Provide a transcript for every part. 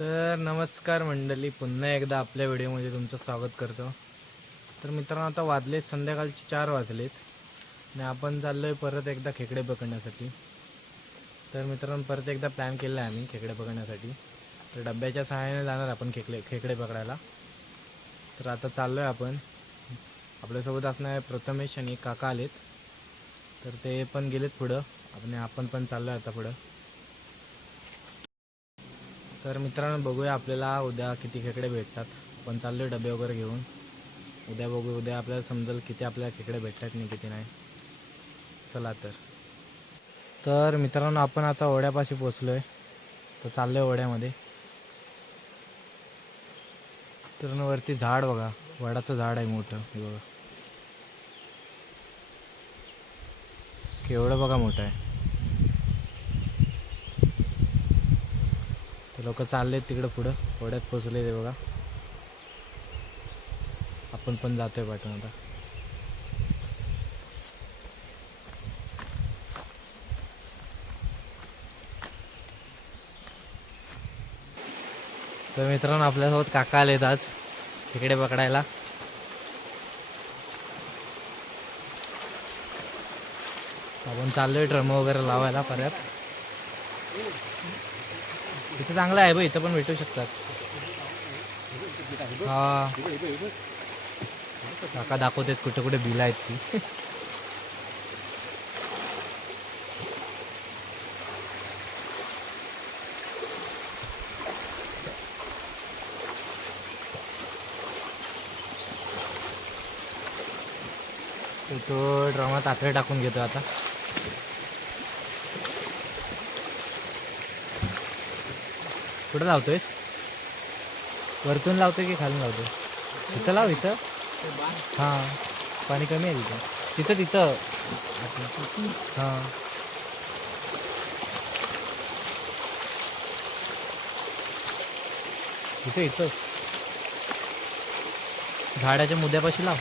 तर नमस्कार मंडळी पुन्हा एकदा आपल्या व्हिडिओमध्ये तुमचं स्वागत करतो. तर मित्रांनो आता वाजलेत संध्याकाळचे चार वाजलेत आणि आपण चाललो आहे परत एकदा खेकडे पकडण्यासाठी. तर मित्रांनो परत एकदा प्लॅन केला आहे आम्ही खेकडे पकडण्यासाठी. तर डब्याच्या सहाय्याने जाणार आपण खेकडे खेकडे पकडायला. तर आता चाललो आहे आपण. आपल्यासोबत असणारे प्रथमेश आणि काका आलेत. तर ते पण गेलेत पुढं. आणि आपण पण चाललो आहे आता पुढं. तर मित्रांनो बघूया आपल्याला उद्या किती खेकडे भेटतात. पण चाललोय डबे वगैरे घेऊन. उद्या बघू उद्या आपल्याला समजेल किती आपल्याला खेकडे भेटतात नाही किती नाही. चला तर. तर मित्रांनो आपण आता ओढ्यापाशी पोचलो आहे तर चाललो आहे ओढ्यामध्ये. तर वरती झाड बघा. वडाचं झाड आहे मोठं. हे बघा. केवढं बघा मोठं आहे. लोक चाललेत तिकडं पुढं. वड्यात पोचले ते बघा. आपण पण जातोय पाठवून आता. तर मित्रांनो आपल्यासोबत काका आलेत आज. तिकडे पकडायला. आपण चाललोय ड्रम वगैरे लावायला परत. इथं चांगलं आहे बघ इथं पण भेटू शकतात. हा. काका दाखवतेत कुठे कुठे बिल आहेत ती. तो ड्रमात आकडे टाकून घेतो आता. कुठं लावतोयस? वरतून लावतोय की खालून लावतोय? इथं लाव इथं. हां पाणी कमी आहे तिथं. तिथं तिथं. हां. इथं इथं. झाडाच्या मुद्द्यापाशी लाव.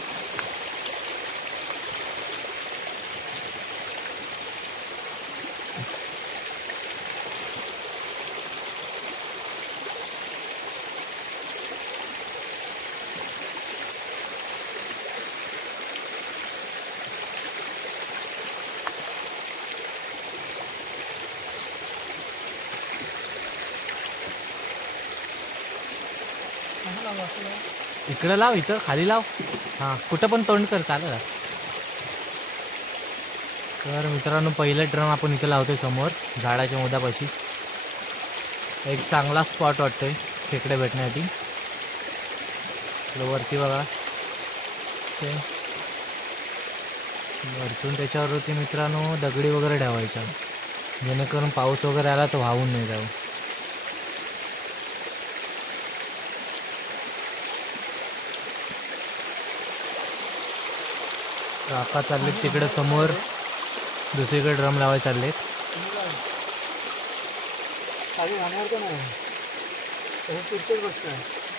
इकडं लाव इथं खाली लाव. हां कुठं पण तोंड कर चालेल. तर मित्रांनो पहिलं ड्रम आपण इथं लावतोय समोर झाडाच्या मुदापाशी. एक चांगला स्पॉट वाटतोय खेकडे भेटण्यासाठी. वरती बघा. ते वरतून त्याच्यावरती मित्रांनो दगडी वगैरे ठेवायच्या. जेणेकरून पाऊस वगैरे आला तर वाहून नाही जाऊ. काका चाललेत तिकडे समोर. दुसरीकडे ड्रम लावायला चाललेत.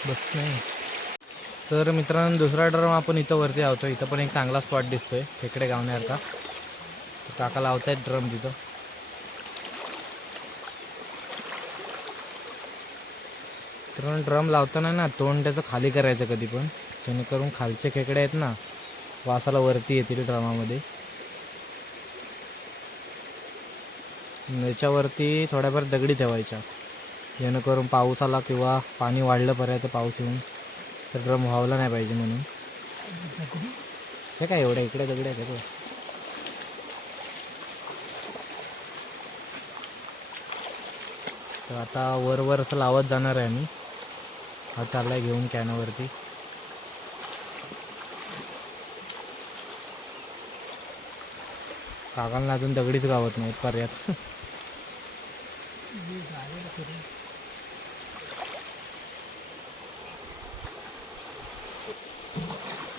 बस नाही. तर मित्रांनो दुसरा ड्रम आपण इथं वरती लावतो इथं पण एक चांगला स्पॉट दिसतोय. खेकडे गावण्यासारखा काका लावतायत ड्रम तिथं. तर ड्रम लावताना ना तोंड त्याचं खाली करायचं कधी पण. जेणेकरून खालचे खेकडे आहेत ना वासाला वरती येतील ड्रमामध्ये. याच्यावरती थोड्याफार दगडी ठेवायच्या. जेणेकरून पाऊस आला किंवा पाणी वाढलं पर्यंत पाऊस येऊन तर ड्रम व्हावला नाही पाहिजे म्हणून. हे काय एवढ्या इकडे दगडी आहे का तर आता वर असं लावत जाणार आहे आम्ही. हा चाललाय घेऊन कॅनावरती. काकांना अजून दगडीच गावत नाहीत पर्यात.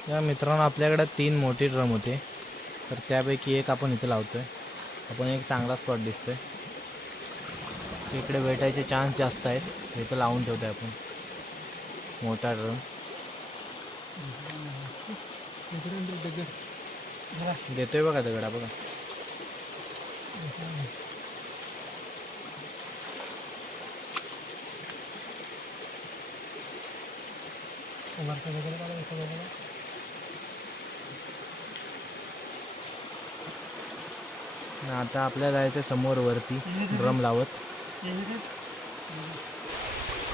या मित्रांनो आपल्याकडे तीन मोठे ड्रम होते. तर त्यापैकी एक आपण इथे लावतोय. आपण एक चांगला स्पॉट दिसतोय. इकडे भेटायचे चान्स जास्त आहेत. इथं लावून ठेवतोय आपण. मोठा ड्रम देतोय बघा दगडा बघा. आणि आता आपल्याला जायचं समोर वरती. ड्रम लावत.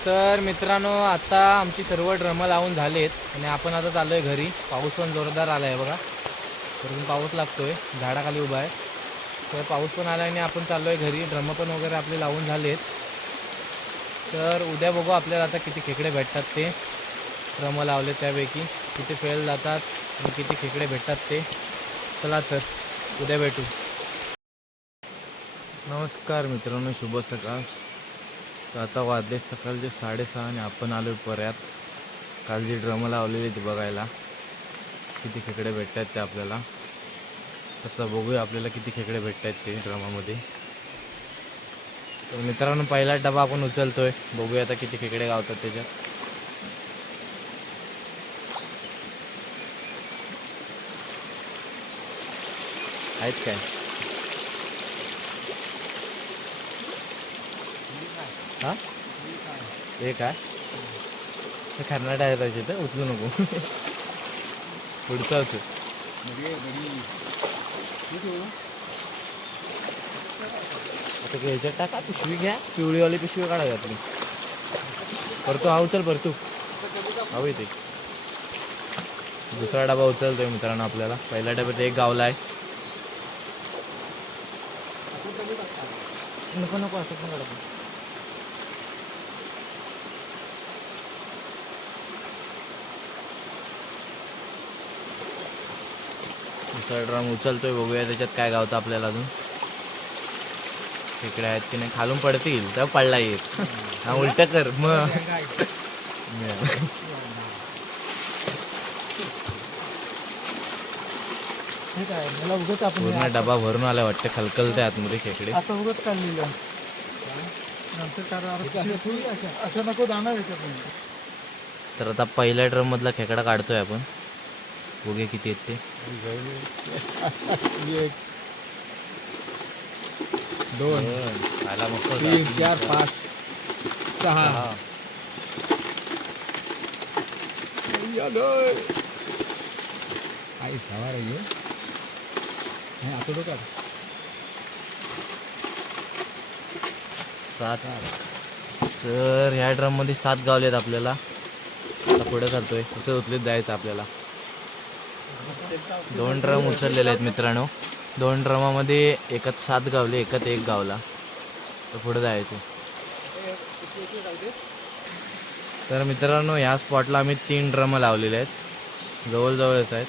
तर मित्रांनो आता आमची सर्व ड्रमं लावून झालेत आणि आपण आता चाललो आहे घरी. पाऊस पण जोरदार आला आहे बघा. वरून पाऊस लागतोय. झाडाखाली उभा आहे. तर पाऊस पण आला आणि आपण चाललो आहे घरी. ड्रमं पण वगैरे आपले लावून झालेत. तर उद्या बघू आपल्याला आता किती खेकडे भेटतात ते. ड्रमं लावले त्यापैकी. किती फेल जातात आणि किती खेकडे भेटतात ते. चला तर उद्या भेटू. नमस्कार मित्रांनो शुभ सकाळ. तर आता वाजले सकाळचे साडेसहा आणि आपण आलो पर्यात काल जी ड्रमं लावलेली ती बघायला. किती खेकडे भेटतात ते आपल्याला. आता बघूया आपल्याला किती खेकडे भेटत आहेत ते ड्रमामध्ये. तर मित्रांनो पहिला डबा आपण उचलतोय. बघूया आता किती खेकडे गावतात त्याच्यात. आहेत काय? हा? एक आहे ते खरनाट आहे पाहिजे तर उचलू नको. पुढचं उचल आता ह्याच्यात टाका पिशवी घ्या. पिवळीवाली पिशवी काढा घातली परतू हा उचल परतू हवं इथे. दुसरा डबा उचलतोय मित्रांनो आपल्याला. पहिल्या डब्यात एक गावला आहे. नको नको असं पण काढा. दुसरा ड्रम उचलतोय बघूया त्याच्यात काय गावतं आपल्याला अजून. तिकडे आहेत की नाही खालून पडतील तर पडला येत हा उलट कर मग ठीक आहे मला उगत आपण पूर्ण डबा भरून आला वाटतं खलकलते आतमध्ये खेकडे. आता उगत काढलेलं. तर आता पहिल्या ड्रम मधला खेकडा काढतोय आपण. बघूया किती आहेत ते? दोन खायला मस्त. तीन चार पाच सहा. हा. आई सवार आहे हे आता तो काढ. सात. तर ह्या ड्रममध्ये सात गावलेत आपल्याला. आता पुढे चालतोय कसं उचलीत जायचं आपल्याला. दोन ड्रम उचललेले आहेत मित्रांनो. दोन ड्रमामध्ये एकात सात गावले एकात एक गावला. तर पुढे जायचं. तर मित्रांनो ह्या स्पॉटला आम्ही तीन ड्रम लावलेले आहेत. जवळजवळच आहेत.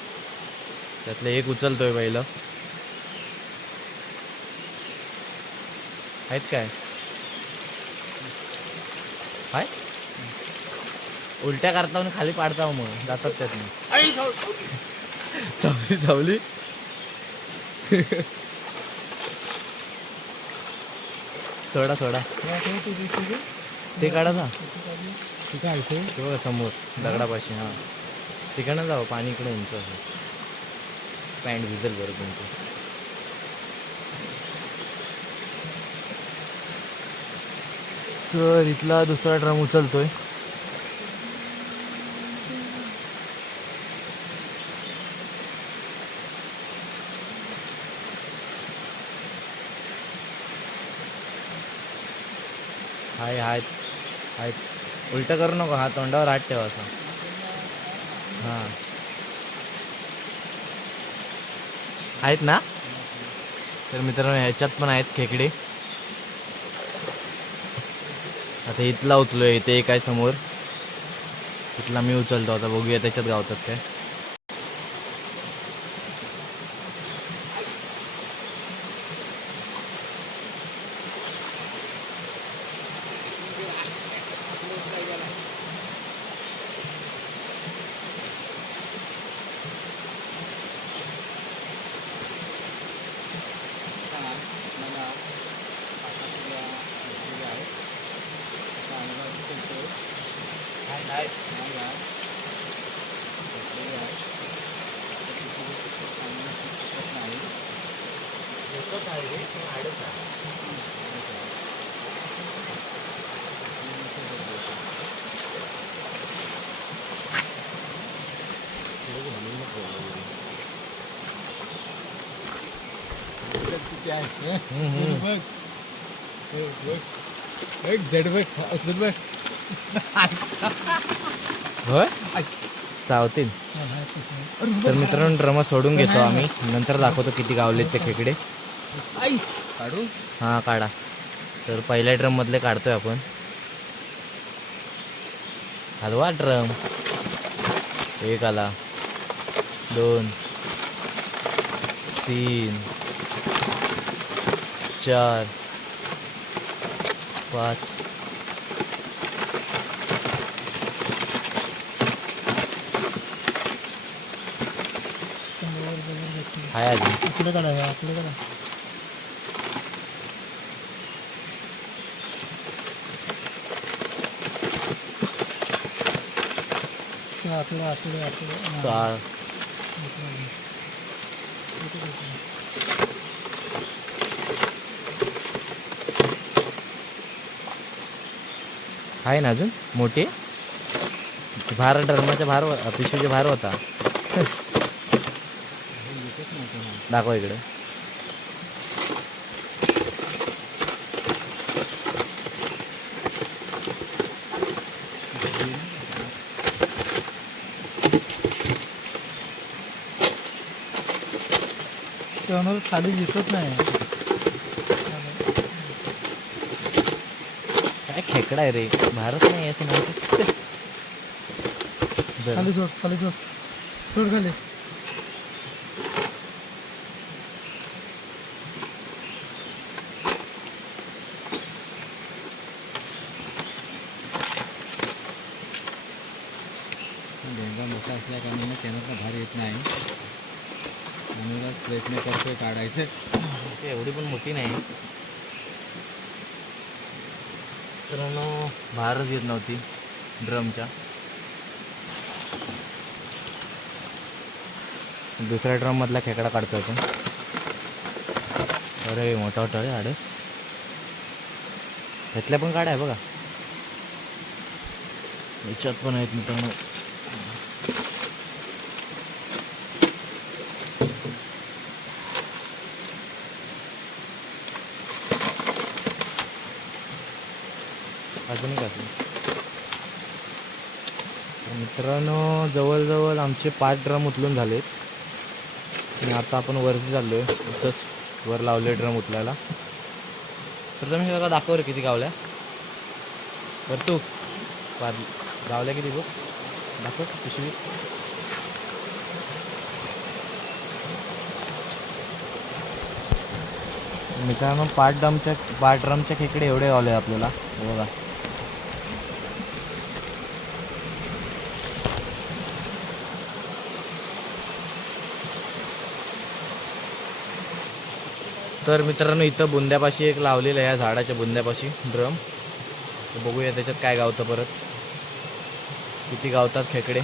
त्यातलं एक उचलतोय पहिलं. आहेत काय? काय उलट्या करता खाली पाडता मग जातात त्यातनं. चावली चावली सोडा सोडा. ते काढा ना. बघा समोर दगडापाशी हां. तिकडनं जावं पाणी इकडे उंच. आहे पॅन्ट भिजल बरं तुमचं तर इथला दुसरा ड्रम उचलतोय. हात हात उलटं करू नको हा तोंडावर हात ठेवा असा. हां. आहेत ना? तर मित्रांनो ह्याच्यात पण आहेत खेकडे. आता इथला उचलोय इथे एक आहे समोर. इथला मी उचलतो आता बघूया त्याच्यात गावतात काय. होय? चावतील. तर मित्रांनो ड्रमा सोडून घेतो आम्ही. नंतर दाखवतो किती गावलेत ते खेकडे. आई काढू? हा काढा. तर पहिल्या ड्रम मधले काढतोय आपण. हलवा ड्रम. एक आला. दोन. तीन. चार पाच. हाय अजून. इकडे काढा इकडे काढा. आतलं आतलं आतलं सहा. आहे ना अजून? मोठे? भार डरमाच्या भार हो- पिशवीचा भार होता. दाखवा इकडे. तेव्हा खाली दिसत नाही काय खेकडा आहे रे. भारत नाही आहे ते नव्हतं बरं. खाली सोड खाली सोड सोड खाली. डेंगा मोठा असल्या कारणाने भार येत नाही. म्हणूनच प्रयत्न करतोय काढायचे. ते एवढी पण मोठी नाही. मित्रांनो भारच येत नव्हती ड्रमच्या. दुसऱ्या ड्रम मधला खेकडा काढतो आपण. अरे मोठा मोठा रे आडस. त्यातल्या पण काढा आहे बघा. याच्यात पण आहेत मित्रांनो अजून कसं तर मित्रांनो जवळजवळ आमचे पाच ड्रम उचलून झालेत. आणि आता आपण वरती चाललो आहे असंच वर लावले ड्रम उचलायला. तर तुम्ही जरा दाखव रे किती गावल्या. तर तू. गावल्या किती बघ दाखव पिशवी. मित्रांनो पाच ड्रमच्या पाच ड्रमच्या खेकडे एवढे गावले आपल्याला. बघा. तर मित्रांनो इथं बुंद्यापाशी एक लावलेलं आहे या झाडाच्या बुंद्यापाशी ड्रम. बघूया त्याच्यात काय गावतं परत. किती गावतात खेकडे.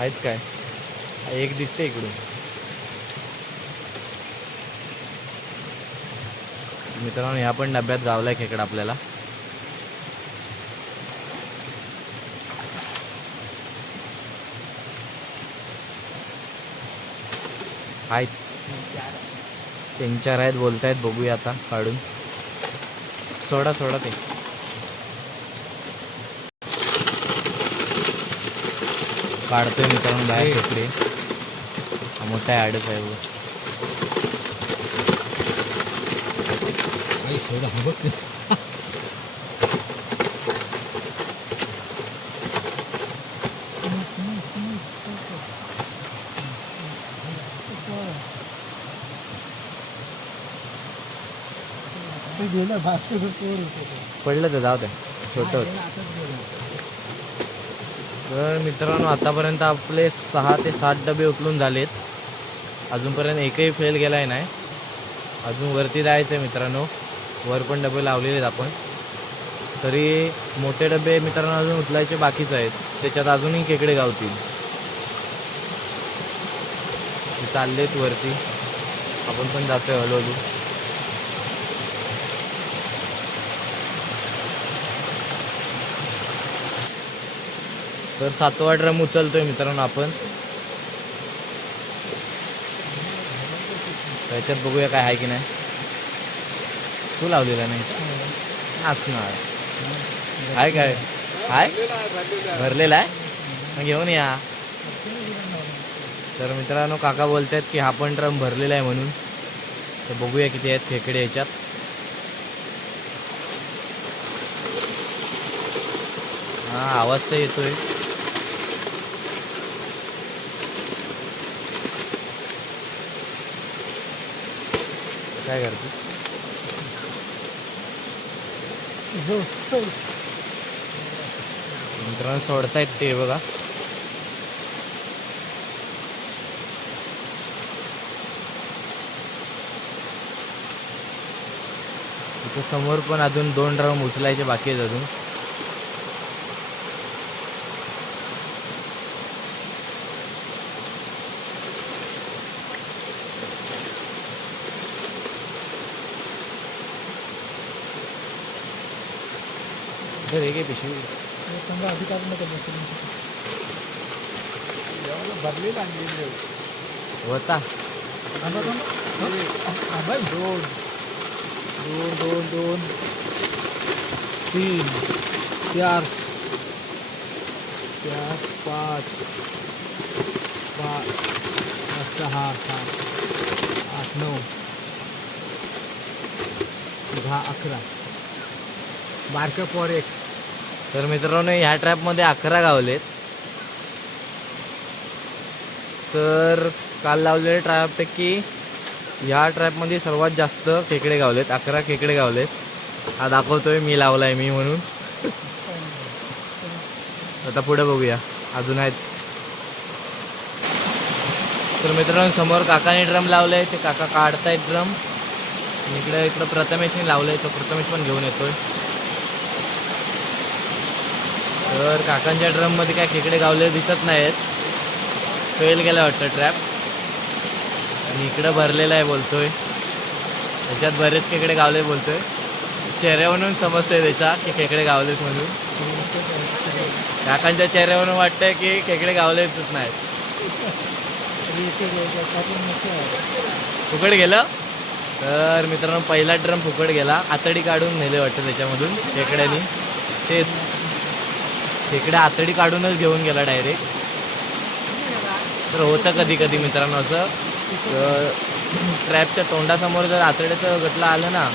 आहेत काय? एक दिसते इकडून. मित्रांनो ह्या पण डब्यात गावलाय खेकडा आपल्याला. आहेत तीन चार आहेत बोलतायत बघूया आता काढून. सोडा सोडा ते. काढतोय मित्रांनो बाहेर खेकडे. मोठा आहे आडच आहे ते गेलं भास्कर पोर होतं ते. पडलं तर जाऊ दे छोटं होतं तर मित्रांनो आतापर्यंत आपले सहा ते सात डबे उचलून झालेत. अजूनपर्यंत एकही फेल गेलाय नाही. अजून वरती जायचं आहे मित्रांनो. वर पण डबे लावलेले आहेत आपण. तरी मोठे डबे मित्रांना अजून उचलायचे बाकीच आहेत. त्याच्यात अजूनही खेकडे गावतील. चाललेत वरती. आपण पण जातोय हळूहळू. तर सातवा ड्रम उचलतोय मित्रांनो आपण. त्याच्यात बघूया काय आहे की नाही. तू लावलेला नाही. असणार आहे काय? आहे भरलेला आहे? मग घेऊन या. तर मित्रांनो काका बोलतात की हा पण ड्रम भरलेला आहे म्हणून. तर बघूया किती आहेत खेकडे याच्यात. हा आवाज तर येतोय. काय करते हो, चल. मित्रांनो सोडतायत ते बघा. समोर पण अजून दोन राऊंड उचलायचे बाकी आहेत अजून. इथं हे घे पिशवी हे समजा अधिकार नको बसू. भरलेलं आणलेलं आहे. होता थांबा, थांबा. हा, थांबा. दोन। दोन दोन दोन। तीन। चार। चार पाच। पाच। सहा सात। आठ नऊ दहा अकरा। बारकं पोर एक। तर मित्रांनो ह्या ट्रॅपमध्ये अकरा गावलेत. तर काल लावलेल्या ट्रॅपपैकी ह्या ट्रॅपमध्ये सर्वात जास्त खेकडे गावलेत अकरा खेकडे गावलेत. हा दाखवतोय मी लावलाय मी म्हणून. आता पुढे बघूया अजून आहेत. तर मित्रांनो समोर काकाने ड्रम लावलाय ते काका काढतायत ड्रम इकडे इकडं प्रथमेशने लावलंय तो प्रथमेश पण घेऊन येतोय. तर काकांच्या ड्रममध्ये काय खेकडे गावले दिसत नाहीत. फेल गेला वाटतं ट्रॅप आणि इकडं भरलेला आहे बोलतोय. त्याच्यात बरेच खेकडे गावले बोलतोय. चेहऱ्यावरून समजतंय त्याच्या की खेकडे गावलेत म्हणून. काकांच्या चेहऱ्यावरून वाटतंय की खेकडे गावलेच नाहीत. फुकट गेलं? तर मित्रांनो पहिला ड्रम फुकट गेला. आतडी काढून नेले वाटतं त्याच्यामधून खेकड्यानी. तेच. खेकड्या आतडी काढूनच घेऊन गेला डायरेक्ट. तर होतं कधी कधी मित्रांनो असं. तर ट्रॅपच्या तोंडासमोर जर आतड्याचं गटला आलं ना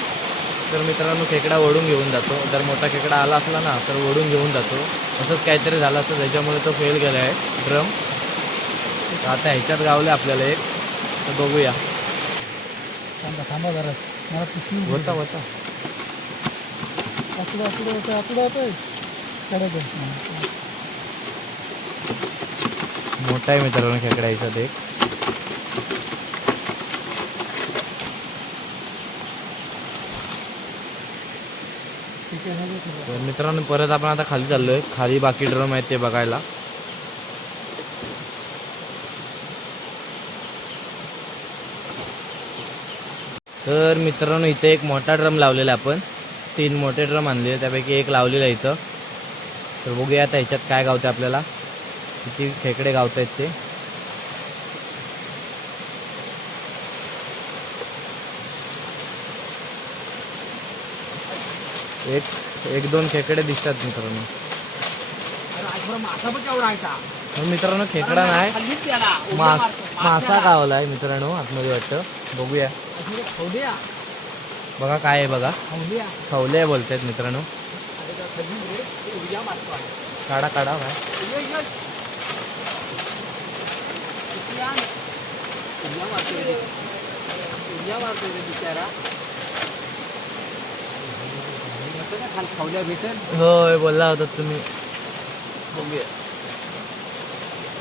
तर मित्रांनो खेकडा ओढून घेऊन जातो. जर मोठा खेकडा आला असला ना तर ओढून घेऊन जातो. असंच काहीतरी झालं असतं त्याच्यामुळे तो फेल गेला आहे. ड्रम. आता ह्याच्यात गावले आपल्याला एक. तर बघूया. थांबा थांबा जरा. मला होता. होता. मोठा आहे मित्रांनो खेकडा ह्याच्यात एक ठीक आहे ना गं तुला? तर मित्रांनो परत आपण आता खाली चाललोय. खाली बाकी ड्रम आहेत ते बघायला. तर मित्रांनो इथे एक मोठा ड्रम लावलेला आपण. तीन मोठे ड्रम आणले त्यापैकी एक लावलेला आहे इथं. तर बघूया आता ह्याच्यात काय गावते आपल्याला. किती खेकडे गावत आहेत ते. एक एक दोन खेकडे दिसतात मित्रांनो. पण मित्रांनो खेकडा नाही. मास मासा गावला आहे मित्रांनो आतमध्ये वाटतं. बघूया. बघा काय आहे बघा. खवले बोलतायत मित्रांनो. काढा काढा होय बोलला होता तुम्ही। बघूया।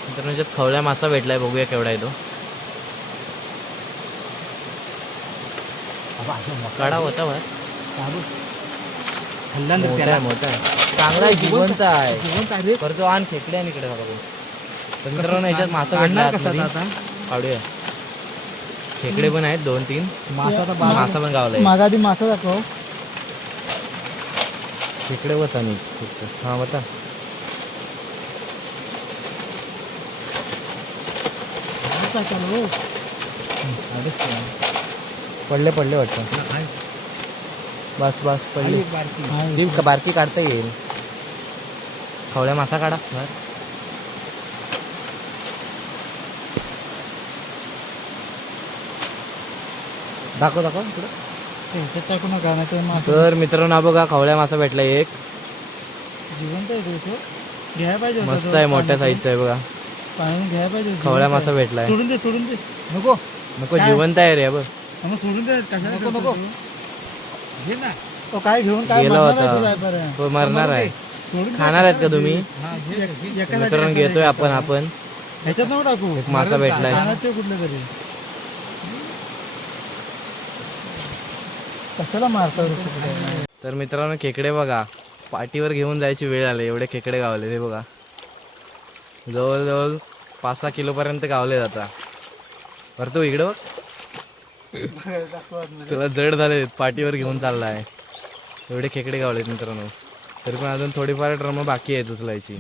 मित्रांनो याच्यात खवल्या मासा भेटलाय बघूया केवढा आहे तो. काढा होता चांगला आहे जिवंत आहे. आहे करतो आण खेकडे आणि इकडे बघा पण मित्रांनो याच्यात मासा खेकडे पण आहेत दोन तीन. मासा मासा पण गावला आहे. मागा आधी मासा दाखव. खेकडे होता नाही हा होता पडले पडले वाटतं. बस बस पडले क- बारकी काढता येईल? खवळ्या मासा काढा दाखव दाखव नाही तर मित्रांनो बघा खवळ्या मासा भेटला एक. जिवंत आहे तो घ्यायला पाहिजे मस्त आहे मोठ्या. साईजचा आहे बघा. पाण्याने घ्यायला पाहिजे खवळ्या मासा आहे. भेटलाय सोडून दे सोडून दे. नको. नको? जिवंत आहे रे बघ. सोडून दे. नको, नको. तू? घे ना तो काय घेऊन काय गेला आहे होता. तुला? तो मरणार आहे सोडून दे, खाणार आहेत का तुम्ही हा घे घे. मित्रांनो घेतोय आपण? आपण ह्याच्यात नको टाकू एक मासा भेटलाय खाणार ते कुठलं तरी कशाला मारता? तर मित्रांनो खेकडे बघा पाठीवर घेऊन जायची वेळ आली एवढे खेकडे गावले ते बघा जवळजवळ पाच सहा किलोपर्यंत गावले जाता बरं तू इकडं बघ. तुला जड झाले पाठीवर घेऊन चाललाय. एवढे खेकडे गावलेत मित्रांनो. तरी पण अजून थोडीफार ड्रम बाकी आहेत उचलायची.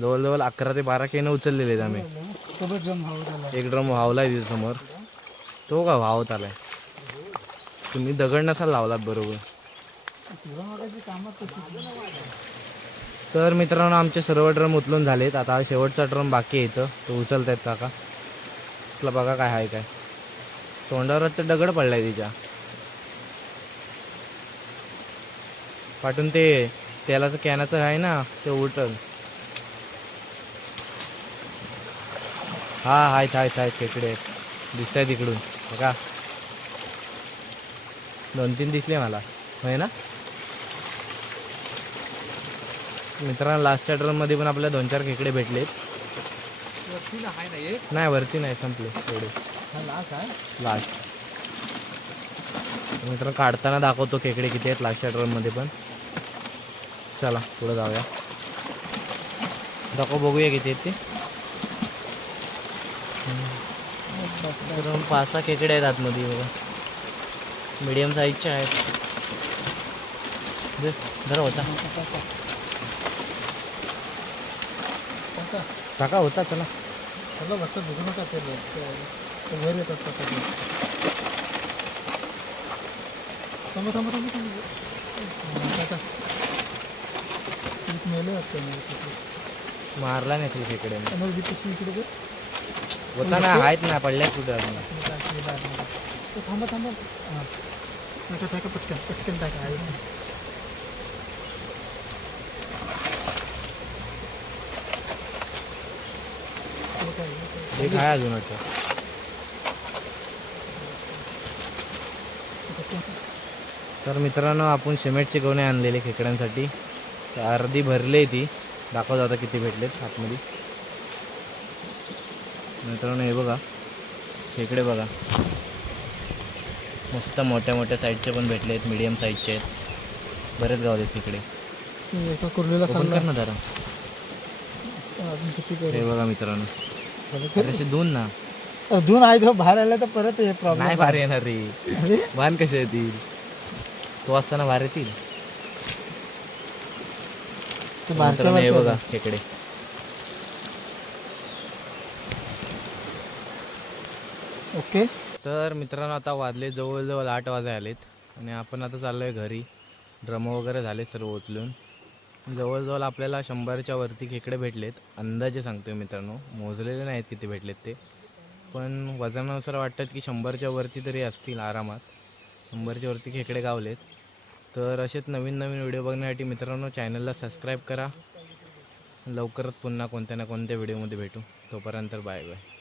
जवळजवळ अकरा ते बारा केनं उचललेले आहेत आम्ही. एक ड्रम व्हावलाय तिथे समोर तो का व्हावत आलाय? तुम्ही दगड नसाल लावलात बरोबर. तर मित्रांनो आमचे सर्व ड्रम उचलून झालेत. आता शेवटचा ड्रम बाकी आहे इथं. तो उचलतायत काका. तुला बघा काय आहे काय. तोंडावर तर दगड पडलाय तिच्या. पाठून ते तेलाचं कॅनाचं आहे ना ते उलटल हा हायत हायत हायत खेकडे आहेत दिसत आहे तिकडून. का दोन तीन दिसले मला. होय ना? मित्रांनो लास्टच्या ड्रममध्ये पण आपल्या दोन चार खेकडे भेटलेत. वरती ना आहे ना एक? नाही वरती नाही संपले. थोडे हा लास्ट आहे? लास्ट मित्र काढताना दाखवतो खेकडे किती आहेत लास्टच्या ड्रममध्ये पण. चला पुढे जाऊया. दाखव बघूया किती आहेत ते. पाच सहा खेकडे आहेत आतमध्ये बघा. मीडियम साईजचे आहेत. जरा होता. टाका होता चला. फक्त बघू नका ते वर येतात ते. थांबा थांबा थांबा थांबा टाका. एक मेलं वाटतं मला तिथे. मारला नाही जी पिशवी इकडे. होता ना आहेत ना पडल्यात कुठे अजून मी. तो थांबा थांबा हां टाका टाका पटकन पटकन टाका आहे ना. हे काय, हे काय? एक आहे अजून वाटतं तर मित्रांनो आपण सिमेंटची गोणे आणलेले खेकड्यांसाठी. तर अर्धी भरली ती. दाखवत आता किती भेटलेत आतमध्ये. मित्रांनो हे बघा. खेकडे बघा. मस्त मोठ्या मोठ्या साईजचे पण भेटलेत मीडियम साईजचे आहेत. बरेच गावलेत खेकडे. ते एका कुर्लीला खाल्ला. ना जरा. हे बघा मित्रांनो. असे दोन ना. अजून आहे तो बाहेर आला तर परत हे प्रॉब्लेम नाही भारी येणार रे. अरे. वाहन कसे येतील? तो असताना भार येतील. ते बारक्या मित्रांनो हे बारक्या बघा खेकडे ओके. तर मित्रांनो आता वाजले जवळजवळ आठ वाजे आलेत. आणि आपण आता चाललो आहे घरी. ड्रम वगैरे झाले सर्व उचलून. जवळजवळ आपल्याला शंभरच्या वरती खेकडे भेटलेत. अंदाजे सांगतोय मित्रांनो मोजलेले नाहीत किती भेटलेत ते. पण वजनानुसार वाटतात की शंभरच्या वरती तरी असतील आरामात. शंभरच्या वरती खेकडे गावलेत. तर असेच नवीन नवीन व्हिडिओ बघण्यासाठी मित्रांनो चॅनलला सबस्क्राईब करा. लवकरच पुन्हा कोणत्या ना कोणत्या व्हिडिओमध्ये भेटू. तोपर्यंत बाय बाय.